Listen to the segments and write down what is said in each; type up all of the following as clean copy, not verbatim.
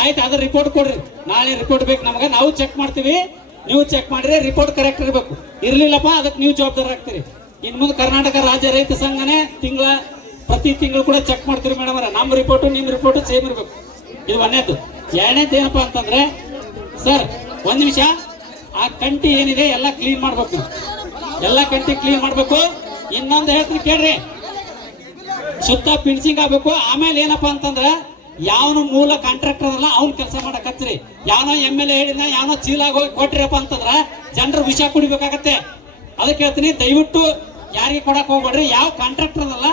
ಆಯ್ತು, ಅದ್ರ ರಿಪೋರ್ಟ್ ಕೊಡ್ರಿ. ನಾಳೆ ರಿಪೋರ್ಟ್ ಬೇಕು ನಮಗೆ, ನಾವು ಚೆಕ್ ಮಾಡ್ತೀವಿ, ನೀವು ಚೆಕ್ ಮಾಡ್ರಿ. ರಿಪೋರ್ಟ್ ಕರೆಕ್ಟ್ ಇರಬೇಕು. ಇರ್ಲಿಲ್ಲಪ್ಪ ಅದಕ್ಕೆ ನೀವು ಜವಾಬ್ದಾರ ಆಗ್ತೀರಿ. ಇನ್ ಮುಂದೆ ಕರ್ನಾಟಕ ರಾಜ್ಯ ರೈತ ಸಂಘನೇ ಪ್ರತಿ ತಿಂಗಳು ಕೂಡ ಚೆಕ್ ಮಾಡ್ತೀರಿ ಮೇಡಮ್. ನಮ್ಮ ರಿಪೋರ್ಟ್ ನಿಮ್ ರಿಪೋರ್ಟ್ ಸೇಮ್ ಇರ್ಬೇಕು. ಇದು ಒಂದೇದು. ಎರಡನೇದು ಏನಪ್ಪಾ ಅಂತಂದ್ರೆ ಸರ್, ಒಂದ್ ನಿಮಿಷ, ಆ ಕಂಟಿ ಏನಿದೆ ಎಲ್ಲ ಕ್ಲೀನ್ ಮಾಡ್ಬೇಕು. ಎಲ್ಲ ಕಂಟಿ ಕ್ಲೀನ್ ಮಾಡ್ಬೇಕು. ಇನ್ನೊಂದು ಹೇಳ್ತೀನಿ ಕೇಳ್ರಿ, ಸುತ್ತ ಫಿನಿಶಿಂಗ್ ಆಗ್ಬೇಕು. ಆಮೇಲೆ ಏನಪ್ಪಾ ಅಂತಂದ್ರೆ ಯಾವನು ಮೂಲ ಕಾಂಟ್ರಾಕ್ಟರ್ ಅಲ್ಲ ಅವ್ನ ಕೆಲಸ ಮಾಡಕ್ ಹಚ್ಚ್ರಿ. ಯಾವನೋ MLA ಹೇಳಿದ ಯಾವನೋ ಚೀಲಾಗ ಹೋಗಿ ಕೊಟ್ರಿಯಪ್ಪ ಅಂತಂದ್ರ ಜನರು ವಿಷ ಕುಡಿಬೇಕಾಗತ್ತೆ. ಅದಕ್ಕೆ ಹೇಳ್ತೀನಿ, ದಯವಿಟ್ಟು ಯಾರಿಗೆ ಕೊಡಕ್ ಹೋಗ್ಬೇಡ್ರಿ. ಯಾವ ಕಾಂಟ್ರಾಕ್ಟರ್ ಅಲ್ಲ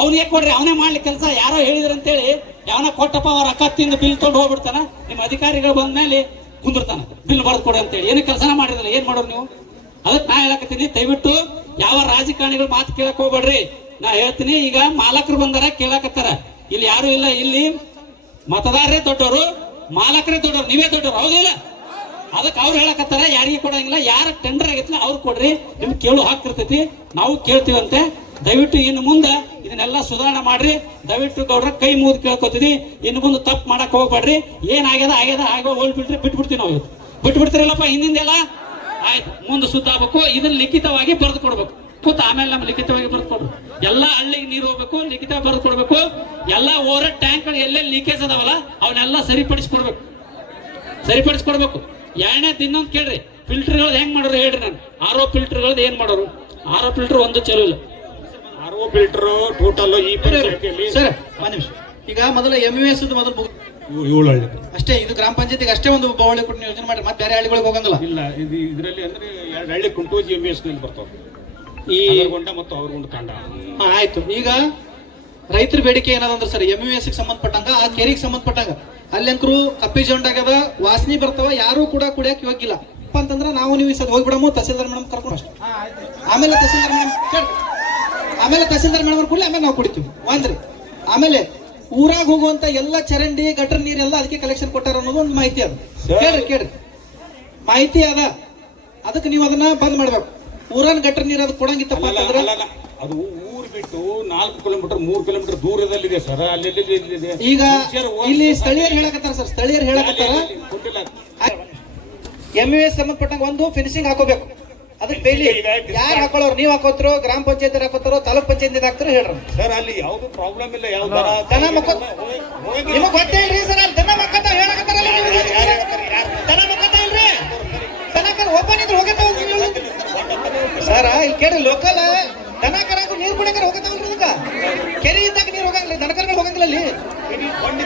ಅವನಿಗೆ ಕೊಡ್ರಿ, ಅವನೇ ಮಾಡ್ಲಿ ಕೆಲಸ. ಯಾರೋ ಹೇಳಿದ್ರ ಅಂತೇಳಿ ಯಾವನ ಕೊಟ್ಟಪ್ಪ ಅವ್ರ ಅಕ್ಕ ತಿಂದು ಬಿಲ್ ತೊಗೊಂಡು ಹೋಗ್ಬಿಡ್ತಾನ. ನಿಮ್ಮ ಅಧಿಕಾರಿಗಳು ಬಂದ್ಮೇಲೆ ಕುಂದಿರ್ತಾನ ಬಿಲ್ ಬರ್ದು ಕೊಡಿ ಅಂತೇಳಿ. ಏನು ಕೆಲಸನ ಮಾಡಿರಲ್ಲ, ಏನ್ ಮಾಡೋರು ನೀವು? ಅದಕ್ಕೆ ನಾ ಹೇಳಕತ್ತೀನಿ, ದಯವಿಟ್ಟು ಯಾವ ರಾಜಕಾರಣಿಗಳು ಮಾತು ಕೇಳಕ್ ಹೋಗ್ಬೇಡ್ರಿ. ನಾ ಹೇಳ್ತೀನಿ, ಈಗ ಮಾಲಕರು ಬಂದಾರ ಕೇಳಕತ್ತಾರ, ಇಲ್ಲಿ ಯಾರು ಇಲ್ಲ. ಇಲ್ಲಿ ಮತದಾರರೇ ದೊಡ್ಡವರು, ಮಾಲಕರೇ ದೊಡ್ಡವರು, ನೀವೇ ದೊಡ್ಡವರು, ಹೌದಿಲ್ಲ? ಅದಕ್ಕೆ ಅವ್ರು ಹೇಳಕತ್ತಾರ ಯಾರಿಗೆ ಕೊಡಂಗಿಲ್ಲ. ಯಾರ ಟೆಂಡರ್ ಆಗೈತಿಲ್ಲ ಅವ್ರು ಕೊಡ್ರಿ, ನಿಮ್ಗೆ ಕೇಳು ಹಾಕಿರ್ತೈತಿ, ನಾವು ಕೇಳ್ತೀವಂತೆ. ದಯವಿಟ್ಟು ಇನ್ನು ಮುಂದೆ ಇದನ್ನೆಲ್ಲ ಸುಧಾರಣೆ ಮಾಡ್ರಿ. ದಯವಿಟ್ಟು ಗೌಡ್ರ ಕೈ ಮುಗಿದು ಕೇಳ್ಕೊತೀವಿ, ಇನ್ನು ಮುಂದೆ ತಪ್ಪು ಮಾಡಕ್ ಹೋಗ್ಬೇಡ್ರಿ. ಏನಾಗ್ಯದ ಆಗ್ಯದ ಆಗೋ ಹೋಲ್ ಬಿಟ್ರಿ, ಬಿಟ್ಬಿಡ್ತೀವಿ ನಾವು. ಬಿಟ್ಬಿಡ್ತೀರಲ್ಲಪ್ಪ ಹಿಂದಿಂದೆಲ್ಲ ಆಯ್ತು. ಮುಂದೆ ಸುತ್ತಾಗಬೇಕು. ಇದನ್ನ ಲಿಖಿತವಾಗಿ ಬರೆದು ಕೊಡ್ಬೇಕು. ಆಮೇಲೆ ನಮ್ಮ ಲಿಖಿತವಾಗಿ ಬರೆದು ಕೊಡ್ರಿ. ಎಲ್ಲ ಹಳ್ಳಿಗೆ ನೀರು ಹೋಗ್ಬೇಕು, ಲಿಖಿತ ಬರೆದು ಕೊಡ್ಬೇಕು. ಎಲ್ಲ ಓವರ್ ಟ್ಯಾಂಕ್ ಎಲ್ಲೆಲ್ಲಿ ಲೀಕೇಜ್ ಅದಾವಲ್ಲ ಅವನ್ನೆಲ್ಲ ಸರಿಪಡಿಸ್ಕೊಡ್ಬೇಕು. ಎರಡನೇದು ಇನ್ನೊಂದು ಕೇಳ್ರಿ, ಫಿಲ್ಟರ್ಗಳು ಹೆಂಗ್ ಮಾಡೋರು ಹೇಳ್ರಿ. ನಾನು RO ಫಿಲ್ಟರ್ಗಳದ್ದು ಏನ್ ಮಾಡೋರು? RO ಫಿಲ್ಟರ್ ಒಂದು ಚಲೋ ಇಲ್ಲ. RO ಫಿಲ್ಟರ್ ಟೋಟಲ್ ಈ ಪಂಚಾಯತಿಯಲ್ಲಿ ಸರ್ ಒಂದ್ ನಿಮಿಷ. ಈಗ ಮೊದಲ MUS ಮೊದಲು 7 ಹಳ್ಳಿ ಅಷ್ಟೇ, ಇದು ಗ್ರಾಮ ಪಂಚಾಯತಿಗೆ ಅಷ್ಟೇ ಒಂದು ಬಾವಳಿ ಕೊಟ್ಟು ಯೋಜನೆ ಮಾಡಿ, ಮತ್ತೆ ಬೇರೆ ಹಳ್ಳಿಗಳಿಗೆ ಹೋಗಂಗಿಲ್ಲ. ಇಲ್ಲ, ಇದರಲ್ಲಿ ಅಂದ್ರೆ 2 ಹಳ್ಳಿ ಕುಂಟೋಜಿ MUS ನಲ್ಲಿ ಬರ್ತಾವೆ. ಈ ಗೊಂಡ ಮತ್ತು ಅವ್ರಗೊಂಡ ತಾಂಡ. ಆಯ್ತು. ಈಗ ರೈತರ ಬೇಡಿಕೆ ಏನದಂದ್ರೆ ಸರ್, MUS ಸಂಬಂಧಪಟ್ಟಂಗ ಆ ಕೆರೆಗೆ ಸಂಬಂಧಪಟ್ಟಂಗ ಅಲ್ಲಂಕರು ಕಪ್ಪಿ ಜೊಂಡಾಗದ, ವಾಸನೆ ಬರ್ತಾವ, ಯಾರು ಕೂಡ ಕುಡಿಯಕ್ಕೆ ಹೋಗಿಲ್ಲ ಅಂತಂದ್ರೆ ನಾವು ನೀವು ಸದ್ ಹೋಗ್ಬಿಡಮು. ತಹಸೀಲ್ದಾರ್ ಮೇಡಮ್ ಕರ್ಕೊಂಡು ಅಷ್ಟೇ. ಆಮೇಲೆ ತಹಸೀಲ್ದಾರ್ ಮೇಡಮ್ ಕೂಡಲೇ ಆಮೇಲೆ ನಾವು ಕುಡಿತೀವಿ ಅಂದ್ರಿ. ಆಮೇಲೆ ಊರಾಗ ಹೋಗುವಂತ ಎಲ್ಲ ಚರಂಡಿ ಗಟರ್ ನೀರೆಲ್ಲ ಅದಕ್ಕೆ ಕಲೆಕ್ಷನ್ ಕೊಟ್ಟಾರ ಅನ್ನೋದು ಒಂದು ಮಾಹಿತಿ ಅದ. ಕೇಳ್ರಿ ಮಾಹಿತಿ ಅದ. ಅದಕ್ಕೆ ನೀವು ಅದನ್ನ ಬಂದ್ ಮಾಡ್ಬೇಕು. ಊರನ್ ಗಟರ್ ನೀರು ಅದು ಕೊಡಂಗಿತ್ತಪ್ಪ ಅಂತಂದ್ರೆ ಅದು ಊರ್ ಬಿಟ್ಟು 4 ಕಿಲೋಮೀಟರ್ 3 ಕಿಲೋಮೀಟರ್ ದೂರದಲ್ಲಿದೆ ಸರ್. ಅಲ್ಲಿ ಈಗ ಇಲ್ಲಿ ಸ್ಥಳೀಯರು ಹೇಳಕತ್ತಾರ ಸರ್, ಸ್ಥಳೀಯರು ಹೇಳಕತ್ತಾರ MUS ಸಂಬಂಧಪಟ್ಟಂಗ ಒಂದು ಫಿನಿಶಿಂಗ್ ಹಾಕೋಬೇಕು. ಅದಕ್ಕೆ ಡೈಲಿ ಯಾರು ಹಾಕೊಳ್ಳೋರು? ನೀವು ಹಾಕೋತಿರೋ, ಗ್ರಾಮ ಪಂಚಾಯತ್ ಹಾಕೋತಾರೋ, ತಾಲೂಕ್ ಪಂಚಾಯತ್ ಹಾಕ್ತಾರೋ ಹೇಳ್ರಿ ಸರ್. ಅಲ್ಲಿ ಯಾವ್ದು ಪ್ರಾಬ್ಲಮ್ ಇಲ್ಲ. ದನ ಮಕ್ಕ ನಿಮಗ್ ಗೊತ್ತೇ ಇಲ್ರಿ ಸರ್. ಅಲ್ಲಿ ದನ ಮಕ್ಕತ್ತ ಹೇಳಕತ್ತಾರಲ್ಲ, ದನ ಮಕ್ಕತ್ತ ಇಲ್ರಿ. ದನ ಓಪನ್ ಇದ್ರೆ ಹೋಗತ್ತ ಸರ್. ಇಲ್ಲಿ ಕೇಳಿ, ಲೋಕಲ್ ದನ ಕರಾಕು ನೀರು ಕುಡಿಯಕರ ಹೋಗತ್ತಲ್ರಿ. ಅದಕ್ಕ ಕೆರೆ ಇದ್ದಾಗ ನೀರು ಹೋಗಂಗಿಲ್ಲ, ದನಕರಗಳು ಹೋಗಂಗಿಲ್ಲ. ಅಲ್ಲಿ